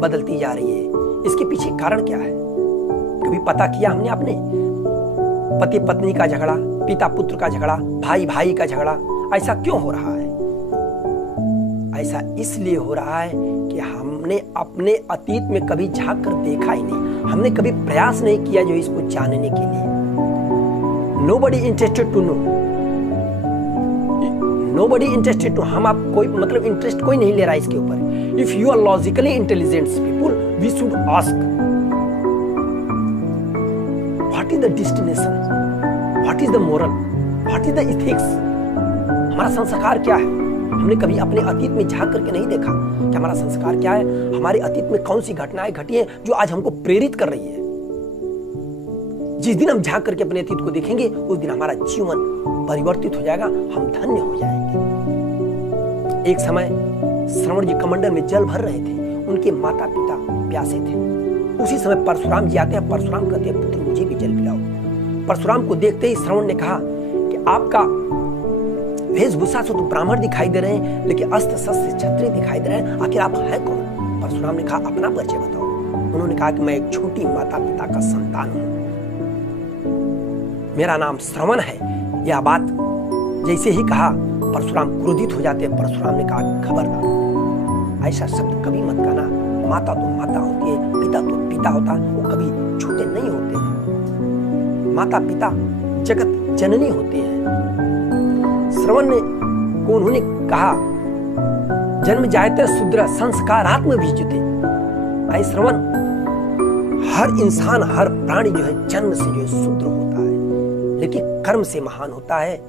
बदलती जा रही है, इसके पीछे कारण क्या है? कभी पता किया हमने अपने पति पत्नी का झगड़ा, पिता पुत्र का झगड़ा, भाई भाई का झगड़ा ऐसा क्यों हो रहा है? ऐसा इसलिए हो रहा है कि हमने अपने अतीत में कभी झांक कर देखा ही नहीं, हमने कभी प्रयास नहीं किया जो इसको जानने के लिए। Nobody interested to know, nobody interested to, हम आप कोई मतलब इंटरेस्ट कोई नहीं ले रहा है इसके ऊपर। If you are logically intelligent people, we should ask, what is the destination, what is the moral, what is the ethics? हमारा संस्कार क्या है? हमने कभी अपने अतीत में झांक करके नहीं देखा कि हमारा संस्कार क्या है, हमारे अतीत में कौन सी घटनाएं घटी हैं जो आज हमको प्रेरित कर रही है। जिस दिन हम झांक करके अपने अतीत को देखेंगे उस दिन हमारा जीवन परिवर्तित हो जाएगा, हम धन्य हो जाएंगे। एक समय श्रवण जी कमंडल में जल भर रहे थे, उनके माता पिता प्यासे थे। उसी समय परशुराम जी आते हैं। परशुराम कहते हैं, पुत्र मुझे भी जल पिलाओ। परशुराम को देखते ही श्रवण ने कहा कि आपका वेशभूषा से तो ब्राह्मण दिखाई दे रहे हैं, लेकिन अस्त्र शस्त्र क्षत्रिय दिखाई दे रहे हैं, आखिर आप हैं कौन? परशुराम ने कहा, अपना परिचय बताओ। उन्होंने कहा कि मैं एक छोटी माता पिता का संतान हूं, मेरा नाम श्रवण है। यह बात जैसे ही कहा परशुराम क्रोधित हो जाते हैं। परशुराम ने कहा, खबरदार ऐसा शब्द कभी मत कहना, माता तो माता होती है, पिता तो पिता होता है, वो कभी छोटे नहीं होते हैं। माता पिता जगत जननी होते हैं। श्रवण ने को उन्होंने कहा, जन्म जायते शूद्र संस्कारात्म विजुते। आई श्रवण, हर इंसान हर प्राणी जो है जन्म से जो है शूद्र होता है, लेकिन कर्म से महान होता है,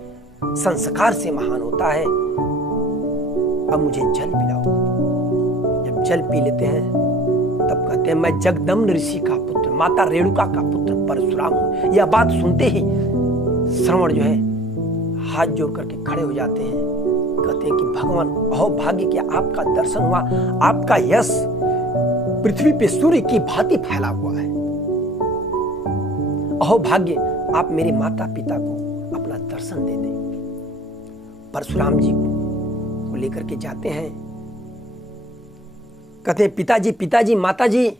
संस्कार से महान होता है। अब मुझे जल पिलाओ। जब जल पी लेते हैं तब कहते हैं, मैं जगदम्ब ऋषि का पुत्र, माता रेणुका का पुत्र परशुराम हूं। यह बात सुनते ही श्रवण जो है हाथ जोड़ करके खड़े हो जाते हैं। कहते हैं कि भगवान, अहो भाग्य कि आपका दर्शन हुआ, आपका यश पृथ्वी पे सूर्य की भांति फैला हुआ है। अहो भाग्य, आप मेरे माता पिता को अपना दर्शन दे दें। परशुराम जी को लेकर के जाते हैं। कहते हैं, पिताजी पिताजी, माताजी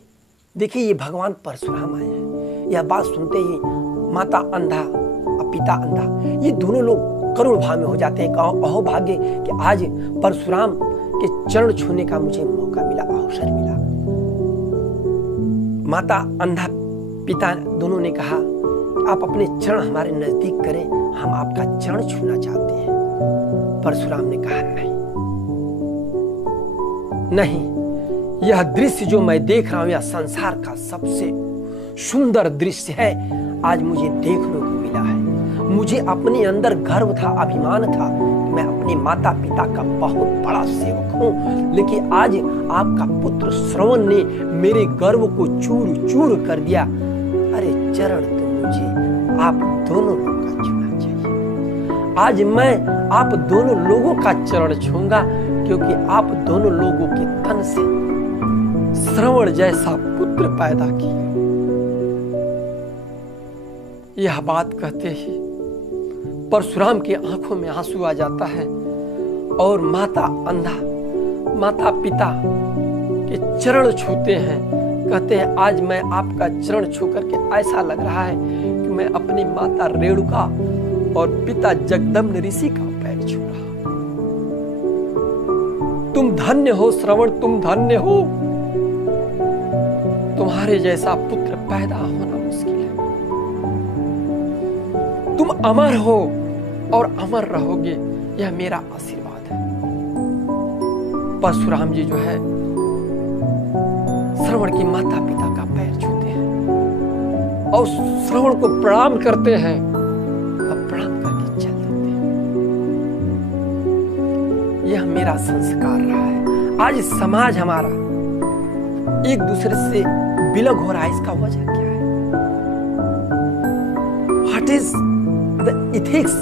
देखिए ये भगवान परशुराम आए हैं। यह बात सुनते ही माता अंधा और पिता अंधा, ये दोनों लोग करुण भाव में हो जाते हैं। कहो, अहो भाग्य कि आज परशुराम के चरण छूने का मुझे मौका मिला, अवसर मिला। माता अंधा पिता दोनों ने कहा, आप अपने चरण हमारे नजदीक करें, हम आपका चरण छूना चाहते हैं। परशुराम ने कहा, नहीं, यह दृश्य जो मैं देख रहा हूं यह संसार का सबसे सुंदर दृश्य है। आज मुझे देखने को मिला है। मुझे अपने अंदर गर्व था, अभिमान था कि मैं अपने माता पिता का बहुत बड़ा सेवक हूं, लेकिन आज आपका पुत्र श्रवण ने मेरे गर्व को चूर चूर कर दिया। अरे चरण तो मुझे आप दोनों लोगों का छूना चाहिए। आज मैं आप दोनों लोगों का चरण छूंगा, क्योंकि आप दोनों लोगों के तन से श्रवण जैसा पुत्र पैदा किया। यह बात कहते ही परशुराम की आंखों में आंसू आ जाता है और माता अंधा माता पिता के चरण छूते हैं। कहते हैं, आज मैं आपका चरण छू करके ऐसा लग रहा है कि मैं अपनी माता रेणुका और पिता जगदम्ब ऋषि का पैर छू रहा। तुम धन्य हो श्रवण, तुम धन्य हो। तुम्हारे जैसा पुत्र पैदा होना मुश्किल है। तुम अमर हो और अमर रहोगे, यह मेरा आशीर्वाद है। परशुराम जी जो है श्रवण की माता पिता का पैर छूते हैं और श्रवण को प्रणाम करते हैं और प्रणाम करके चल देते हैं। यह मेरा संस्कार रहा है। आज समाज हमारा एक दूसरे से विलग हो रहा है, इसका वजह क्या है? What is the ethics?